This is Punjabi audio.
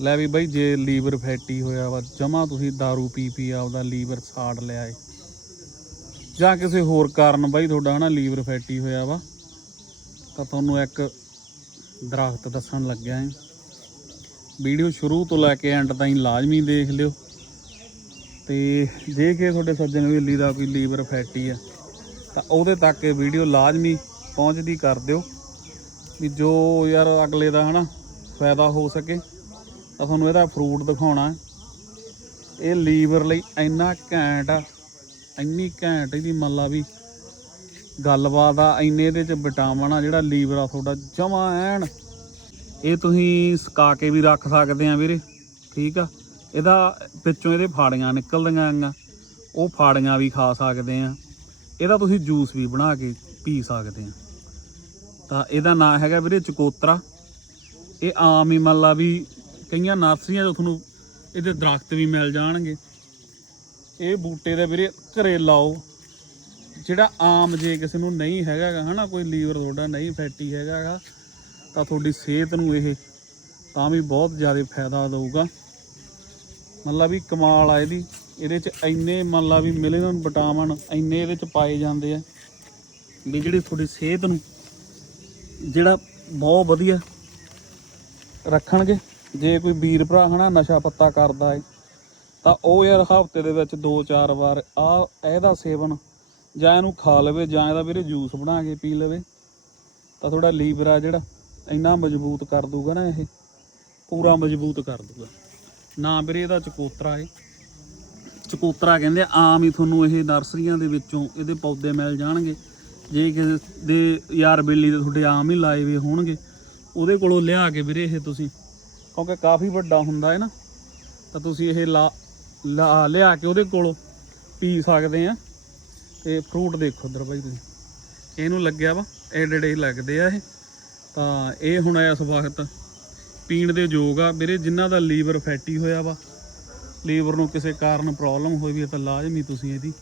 ਲੈ ਵੀ ਬਾਈ, ਜੇ ਲੀਵਰ ਫੈਟੀ ਹੋਇਆ ਵਾ, ਜਮਾ ਤੁਸੀਂ दारू ਪੀ ਪੀ ਆਪਦਾ ਲੀਵਰ ਸਾੜ ਲਿਆ ਏ। ਜਾਂ ਕਿਸੇ ਹੋਰ ਕਾਰਨ ਬਾਈ, ਤੁਹਾਡਾ ਹਨਾ ਲੀਵਰ ਫੈਟੀ ਹੋਇਆ ਵਾ, ਤਾਂ ਤੁਹਾਨੂੰ ਇੱਕ ਦਰਖਤ ਦੱਸਣ ਲੱਗਿਆ ਏ। ਵੀਡੀਓ ਸ਼ੁਰੂ ਤੋਂ ਲੈ ਕੇ ਐਂਡ ਤਾਈਂ ਲਾਜ਼ਮੀ ਦੇਖ ਲਿਓ। ਤੇ ਜੇ ਕਿ ਤੁਹਾਡੇ ਸੱਜਣ ਹਵੇਲੀ ਦਾ ਕੋਈ ਲੀਵਰ ਫੈਟੀ ਆ, ਤਾਂ ਉਹਦੇ ਤੱਕ ਇਹ ਵੀਡੀਓ ਲਾਜ਼ਮੀ ਪਹੁੰਚਦੀ ਕਰ ਦਿਓ। ਵੀ ਜੋ ਯਾਰ ਅਗਲੇ ਦਾ ਹਨਾ ਫਾਇਦਾ ਹੋ ਸਕੇ। ਤਾਂ ਤੁਹਾਨੂੰ ਇਹਦਾ ਫਰੂਟ ਦਿਖਾਉਣਾ ਇਹ ਲੀਵਰ ਲਈ ਇੰਨਾ ਘੈਂਟ ਆ, ਇੰਨੀ ਘੈਂਟ ਇਹਦੀ ਮੰਨ ਲਾ ਵੀ। ਗੱਲਬਾਤ ਆ ਇੰਨੇ ਇਹਦੇ ਚ ਵਿਟਾਮਿਨ ਆ ਜਿਹੜਾ ਲੀਵਰ ਆ ਤੁਹਾਡਾ, ਜਮਾ ਐਨ। ਇਹ ਤੁਸੀਂ ਸੁਕਾ ਕੇ ਵੀ ਰੱਖ ਸਕਦੇ ਆ ਵੀਰੇ, ਠੀਕ ਆ। ਇਹਦਾ ਵਿੱਚੋਂ ਇਹਦੇ ਫਾੜੀਆਂ ਨਿਕਲਦੀਆਂ ਆਂ ਉਹ ਫਾੜੀਆਂ ਵੀ ਖਾ ਸਕਦੇ ਆ। ਇਹਦਾ ਤੁਸੀਂ ਜੂਸ ਵੀ ਬਣਾ ਕੇ ਪੀ ਸਕਦੇ ਆ। ਤਾਂ ਇਹਦਾ ਨਾਂ ਹੈਗਾ ਵੀਰੇ ਚਕੋਤਰਾ। ਇਹ ਆਮ ਹੀ ਮੰਨ ਲਾ ਵੀ ਕਈਆਂ ਨਰਸਰੀਆਂ 'ਚ ਤੁਹਾਨੂੰ ਇਹਦੇ ਦਰਖਤ ਵੀ ਮਿਲ ਜਾਣਗੇ। ਇਹ ਬੂਟੇ ਦੇ ਵੀਰੇ ਘਰੇ ਲਾਓ। ਜਿਹੜਾ ਆਮ ਜੇ ਕਿਸੇ ਨੂੰ ਨਹੀਂ ਹੈਗਾ ਗਾ, ਹਨਾ ਕੋਈ ਲੀਵਰ ਤੁਹਾਡਾ ਨਹੀਂ ਫੈਟੀ ਹੈਗਾ ਗਾ, ਤਾਂ ਤੁਹਾਡੀ ਸਿਹਤ ਨੂੰ ਇਹ ਤਾਂ ਵੀ ਬਹੁਤ ਜ਼ਿਆਦਾ ਫਾਇਦਾ ਦੇਊਗਾ। ਮਤਲਬ ਵੀ ਕਮਾਲ ਆ ਇਹਦੀ। ਇਹਦੇ ਚ ਇੰਨੇ ਮੰਨ ਲਾ ਵੀ ਮਿਲੀਅਨ ਵਿਟਾਮਿਨ ਇੰਨੇ ਇਹਦੇ ਚ ਪਾਏ ਜਾਂਦੇ ਆ ਵੀ ਜਿਹੜੀ ਤੁਹਾਡੀ ਸਿਹਤ ਨੂੰ ਜਿਹੜਾ ਬਹੁਤ ਵਧੀਆ ਰੱਖਣਗੇ। ਜੇ ਕੋਈ ਵੀਰ ਭਰਾ ਹਨਾ ਨਸ਼ਾ ਪੱਤਾ ਕਰਦਾ ਏ, ਤਾਂ ਉਹ ਯਾਰ ਹਫ਼ਤੇ ਦੇ ਵਿੱਚ 2-4 ਵਾਰ ਆ ਇਹਦਾ ਸੇਵਨ ਜਾਂ ਇਹਨੂੰ ਖਾ ਲਵੇ ਜਾਂ ਇਹਦਾ ਵੀਰੇ ਜੂਸ ਬਣਾ ਕੇ ਪੀ ਲਵੇ, ਤਾਂ ਤੁਹਾਡਾ ਲੀਵਰ ਆ ਜਿਹੜਾ ਇੰਨਾ ਮਜ਼ਬੂਤ ਕਰ ਦੂਗਾ ਨਾ ਇਹ, ਪੂਰਾ ਮਜ਼ਬੂਤ ਕਰ ਦੂਗਾ। ਨਾ ਵੀਰੇ ਇਹਦਾ ਚਕੋਤਰਾ ਏ। ਚਕੋਤਰਾ ਕਹਿੰਦੇ ਆਮ ਹੀ ਤੁਹਾਨੂੰ ਇਹ ਨਰਸਰੀਆਂ ਦੇ ਵਿੱਚੋਂ ਇਹਦੇ ਪੌਦੇ ਮਿਲ ਜਾਣਗੇ। ਜੇ ਕਿਸੇ ਦੇ ਯਾਰ ਬੇਲੀ ਦੇ ਤੁਹਾਡੇ ਆਮ ਹੀ ਲਾਏ ਹੋਏ ਹੋਣਗੇ, ਉਹਦੇ ਕੋਲੋਂ ਲਿਆ ਕੇ ਵੀਰੇ ਇਹ ਤੁਸੀਂ ਕਿਉਂਕਿ ਕਾਫੀ ਵੱਡਾ ਹੁੰਦਾ ਹੈ ਨਾ, ਤਾਂ ਤੁਸੀਂ ਇਹ ਲਾ, ਲਾ- ਲਿਆ ਕੇ ਉਹਦੇ ਕੋਲੋਂ ਪੀ ਸਕਦੇ ਆ। ਤੇ ਫਰੂਟ ਦੇਖੋ ਉਧਰ ਭਾਈ ਤੁਸੀਂ। ਇਹਨੂੰ ਲੱਗਿਆ ਵਾ ਐਡੇ ਡੇ ਲੱਗਦੇ ਆ ਇਹ। ਤਾਂ ਇਹ ਹੁਣ ਇਸ ਵਕਤ ਪੀਣ ਦੇ ਯੋਗ ਆ। ਵੀਰੇ, ਜਿਨ੍ਹਾਂ ਦਾ ਲੀਵਰ ਫੈਟੀ ਹੋਇਆ ਵਾ, ਲੀਵਰ ਨੂੰ ਕਿਸੇ ਕਾਰਨ ਪ੍ਰੋਬਲਮ ਹੋਈ ਵੀ ਤਾਂ ਲਾਜ਼ਮੀ ਤੁਸੀਂ ਇਹਦੀ